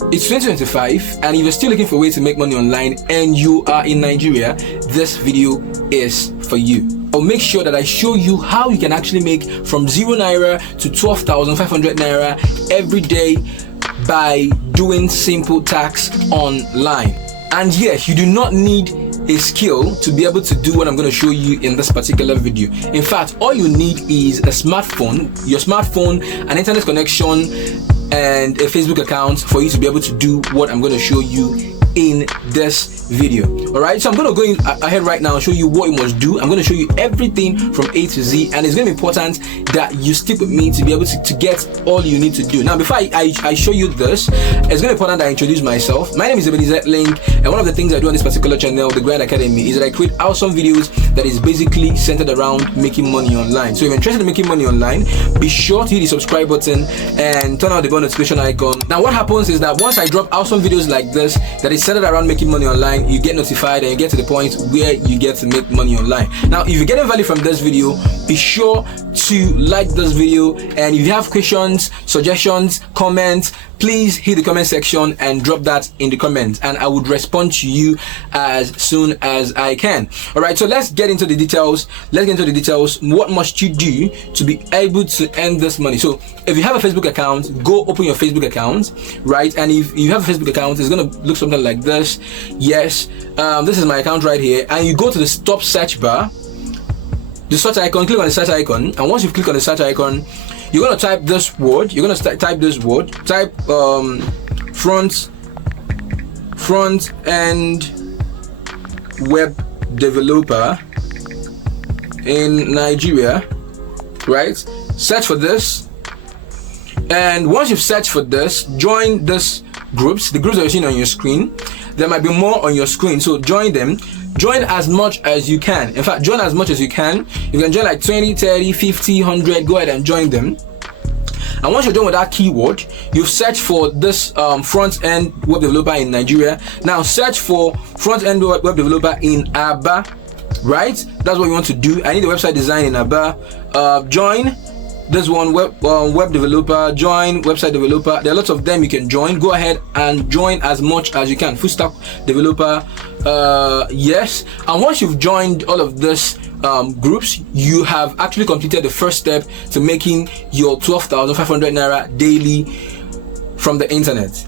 It's 2025, and if you're still looking for a way to make money online and you are in Nigeria, this video is for you. I'll make sure that I show you how you can actually make from 0 naira to 12,500 naira every day by doing simple tax online. And yes, you do not need a skill to be able to do what I'm going to show you in this particular video. In fact, all you need is a smartphone, your smartphone, an internet connection, and a Facebook account for you to be able to do what I'm going to show you in this video. Alright, so I'm going to go ahead right now and show you what you must do. I'm going to show you everything from A to Z, and it's going to be important that you stick with me to be able to get all you need to do. Now, before I show you this, it's going to be important that I introduce myself. My name is Ebenezer Link, and one of the things I do on this particular channel, the Grind Academy, is that I create awesome videos that is basically centered around making money online. So if you're interested in making money online, be sure to hit the subscribe button and turn on the bell notification icon. Now, what happens is that once I drop awesome videos like this that is centered around making money online, you get notified and you get to the point where you get to make money online. Now, if you're getting value from this video, be sure to like this video, and if you have questions, suggestions, comments, please hit the comment section and drop that in the comments, and I would respond to you as soon as I can. All right, so let's get into the details. What must you do to be able to earn this money? So if you have a Facebook account, go open your Facebook account, right? And if you have a Facebook account, it's gonna look something like this. Yes, this is my account right here, and you go to the top search bar, the search icon, click on the search icon, and once you click on the search icon, you're going to type this word. You're going to type this word. Type front end web developer in Nigeria, right? Search for this, and once you've searched for this, join this groups, the groups that you're seeing on your screen. There might be more on your screen, so join them. Join as much as you can. In fact, join as much as you can. You can join like 20, 30, 50, 100. Go ahead and join them. And once you're done with that keyword, you've searched for this front-end web developer in Nigeria. Now search for front-end web developer in Aba, right? That's what you want to do. I need a website design in Aba. Join this one, web developer, join website developer. There are lots of them you can join. Go ahead and join as much as you can. Full stack developer, yes. And once you've joined all of this groups, you have actually completed the first step to making your 12,500 naira daily from the internet.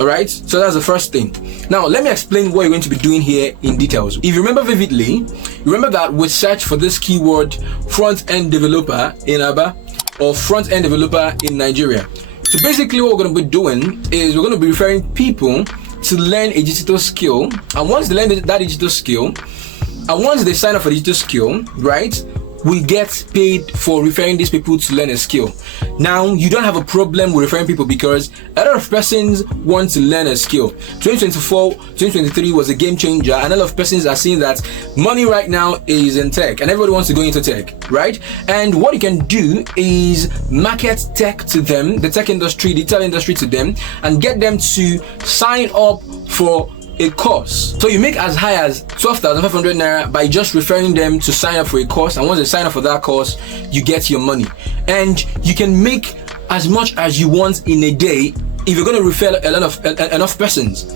All right, so that's the first thing. Now let me explain what you're going to be doing here in details. If you remember vividly, remember that we search for this keyword front-end developer in Aba or front-end developer in Nigeria. So basically what we're going to be doing is we're going to be referring people to learn a digital skill, and once they learn that digital skill, and once they sign up for digital skill, right, we get paid for referring these people to learn a skill. Now you don't have a problem with referring people because a lot of persons want to learn a skill. 2024, 2023 was a game changer, and a lot of persons are seeing that money right now is in tech and everybody wants to go into tech, right? And what you can do is market tech to them, the tech industry, the digital industry to them, and get them to sign up for a course. So you make as high as 12,500 naira by just referring them to sign up for a course, and once they sign up for that course, you get your money. And you can make as much as you want in a day if you're going to refer enough persons.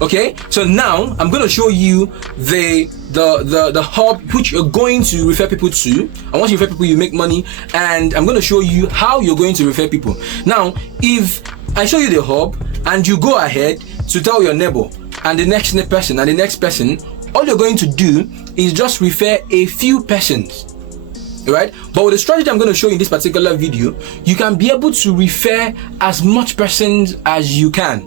Okay, so now I'm going to show you the hub which you're going to refer people to, and once you refer people, you make money. And I'm going to show you how you're going to refer people. Now, if I show you the hub and you go ahead to tell your neighbor and the next person and the next person, all you're going to do is just refer a few persons, right? But with the strategy I'm going to show you in this particular video, you can be able to refer as much persons as you can.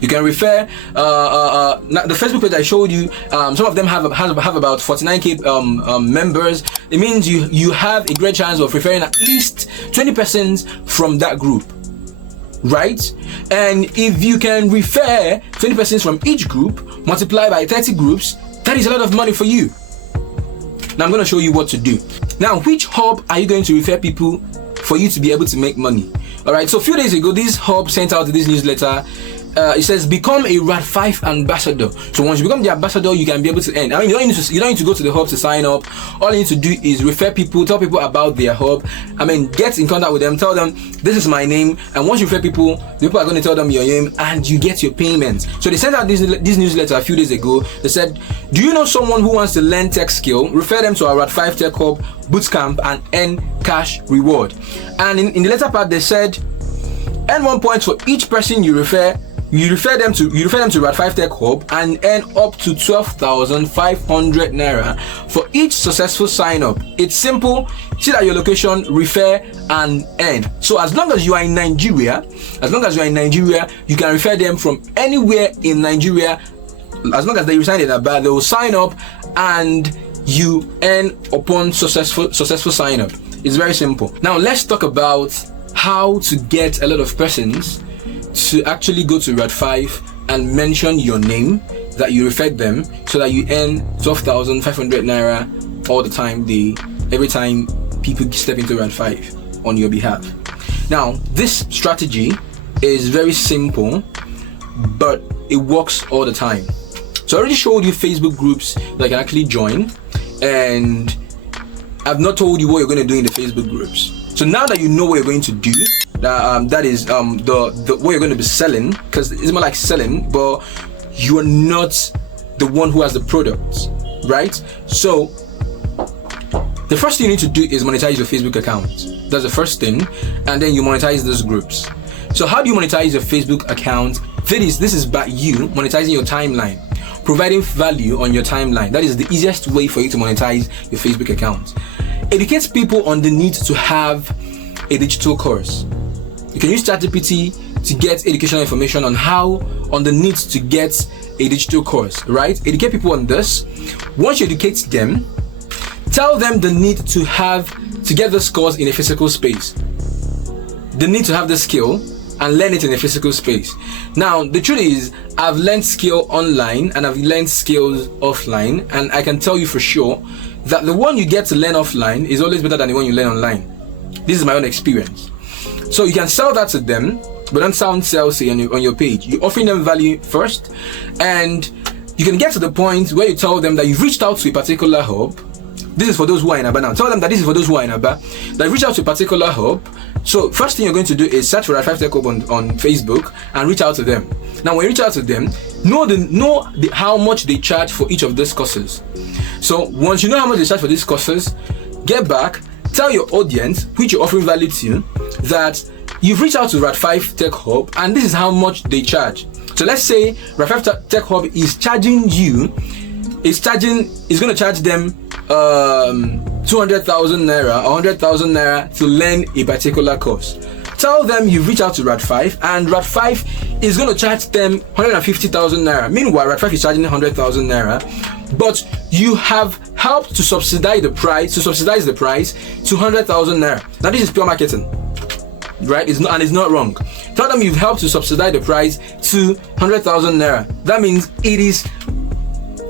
You can refer the Facebook page I showed you. Some of them have about 49k members. It means you have a great chance of referring at least 20 persons from that group, right? And if you can refer 20 persons from each group, multiply by 30 groups, that is a lot of money for you. Now I'm going to show you what to do. Now, which hub are you going to refer people for you to be able to make money? All right, so a few days ago, this hub sent out this newsletter it says become a Rad5 ambassador. So once you become the ambassador, you can be able to earn. I mean, you don't need to go to the hub to sign up. All you need to do is refer people, tell people about their hub. I mean, get in contact with them, tell them this is my name, and once you refer people, the people are going to tell them your name, and you get your payments. So they sent out this newsletter a few days ago. They said, do you know someone who wants to learn tech skill? Refer them to our Rad5 Tech Hub bootcamp and earn cash reward. And in the latter part, they said, earn 1 point for each person you refer. You refer them to Rad5 Tech Hub and earn up to 12,500 naira for each successful sign up. It's simple. See that your location, refer and earn. So as long as you are in Nigeria, you can refer them from anywhere in Nigeria. As long as they reside in Aba, they will sign up and you earn upon successful sign up. It's very simple. Now let's talk about how to get a lot of persons to actually go to Rad5 and mention your name, that you referred them, so that you earn 12,500 naira all the time, every time people step into Rad5 on your behalf. Now, this strategy is very simple, but it works all the time. So I already showed you Facebook groups that you can actually join, and I've not told you what you're going to do in the Facebook groups. So now that you know what you're going to do, that is the what you're going to be selling, because it's more like selling, but you're not the one who has the product, right? So the first thing you need to do is monetize your Facebook account. That's the first thing, and then you monetize those groups. So how do you monetize your Facebook account? This is by you monetizing your timeline, providing value on your timeline. That is the easiest way for you to monetize your Facebook account. Educate people on the need to have a digital course. You can use ChatGPT to get educational information on the need to get a digital course, right? Educate people on this. Once you educate them, tell them the need to get this course in a physical space. The need to have the skill and learn it in a physical space. Now, the truth is, I've learned skill online and I've learned skills offline, and I can tell you for sure that the one you get to learn offline is always better than the one you learn online. This is my own experience. So you can sell that to them, but don't sound salesy on your page. You're offering them value first, and you can get to the point where you tell them that you've reached out to a particular hub. This is for those who are in Aba now. Tell them that this is for those who are in Aba, that you've reached out to a particular hub. So first thing you're going to do is search for Rad5 Tech Hub on Facebook and reach out to them. Now when you reach out to them, know how much they charge for each of these courses. So once you know how much they charge for these courses, get back, tell your audience, which you're offering value to, that you've reached out to Rad5 Tech Hub and this is how much they charge. So let's say Rad5 Tech Hub is going to charge them 200,000 naira or 100,000 naira to learn a particular course. Tell them you reach out to Rad5 and Rad5 is going to charge them 150,000 naira. Meanwhile, Rad5 is charging 100,000 naira, but you have helped to subsidize the price to 100,000 naira. Now this is pure marketing, right? It's not wrong. Tell them you've helped to subsidize the price to 100,000 naira. That means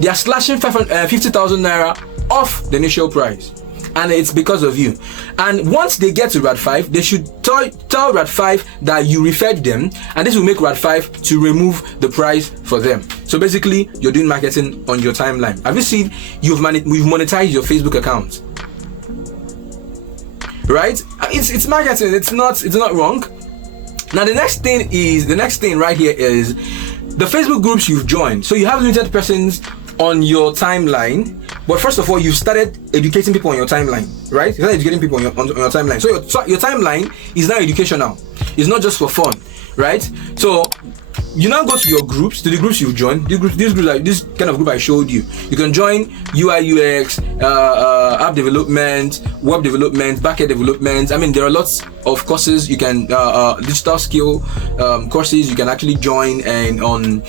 they are slashing 50,000 naira off the initial price, and it's because of you. And once they get to Rad5, they should tell Rad5 that you referred them, and this will make Rad5 to remove the price for them. So basically, you're doing marketing on your timeline. Have you seen we've monetized your Facebook account? Right? It's marketing. It's not wrong. Now the next thing right here is the Facebook groups you've joined. So you have limited persons on your timeline, but first of all, you've started educating people on your timeline, right? You started educating people on your timeline. So your timeline is now educational. It's not just for fun, right? So you now go to your groups, to the groups you've joined. These groups are this kind of group I showed you. You can join UI UX, app development, web development, backend development. I mean, there are lots of courses you can digital skill courses you can actually join, and on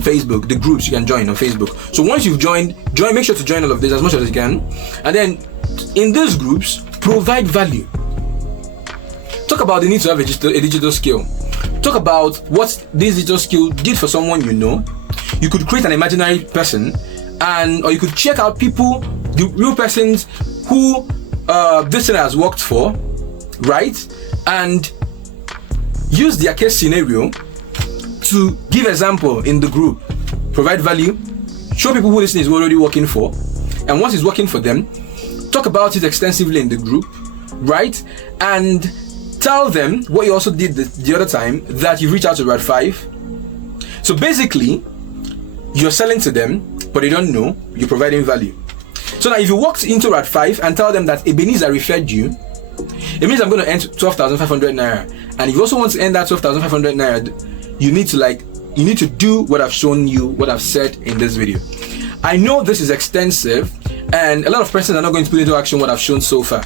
Facebook, the groups you can join on Facebook. So once you've joined, make sure to join all of this as much as you can, and then in those groups, provide value. Talk about the need to have a digital skill. Talk about what this digital skill did for someone you know. You could create an imaginary person, or you could check out people, the real persons who this thing has worked for, right? And use their case scenario to give example in the group, provide value, show people who this thing is already working for, and once it's working for them, talk about it extensively in the group, right? And tell them what you also did the other time, that you reach out to Rad 5. So basically, you're selling to them, but they don't know you're providing value. So now if you walked into Rad 5 and tell them that Ebenezer referred you, it means I'm going to earn 12,500 naira. And if you also want to earn that 12,500 naira, you need to do what I've shown you, what I've said in this video. I know this is extensive, and a lot of persons are not going to put into action what I've shown so far.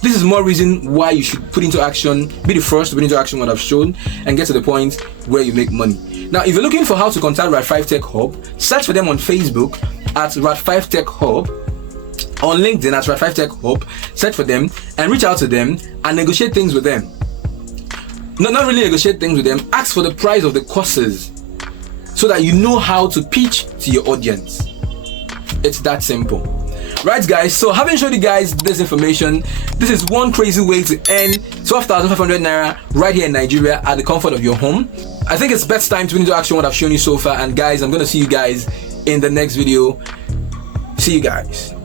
This is more reason why you should put into action, be the first to put into action what I've shown, and get to the point where you make money. Now, if you're looking for how to contact Rad 5 Tech Hub, search for them on Facebook at Rad 5 Tech Hub, on LinkedIn at Rad 5 Tech Hub, search for them and reach out to them and negotiate things with them. No, not really negotiate things with them, ask for the price of the courses so that you know how to pitch to your audience. It's that simple. Right, guys, so having showed you guys this information, this is one crazy way to earn 12,500 naira right here in Nigeria at the comfort of your home. I think it's best time to put into action what I've shown you so far, and guys, I'm going to see you guys in the next video. See you guys.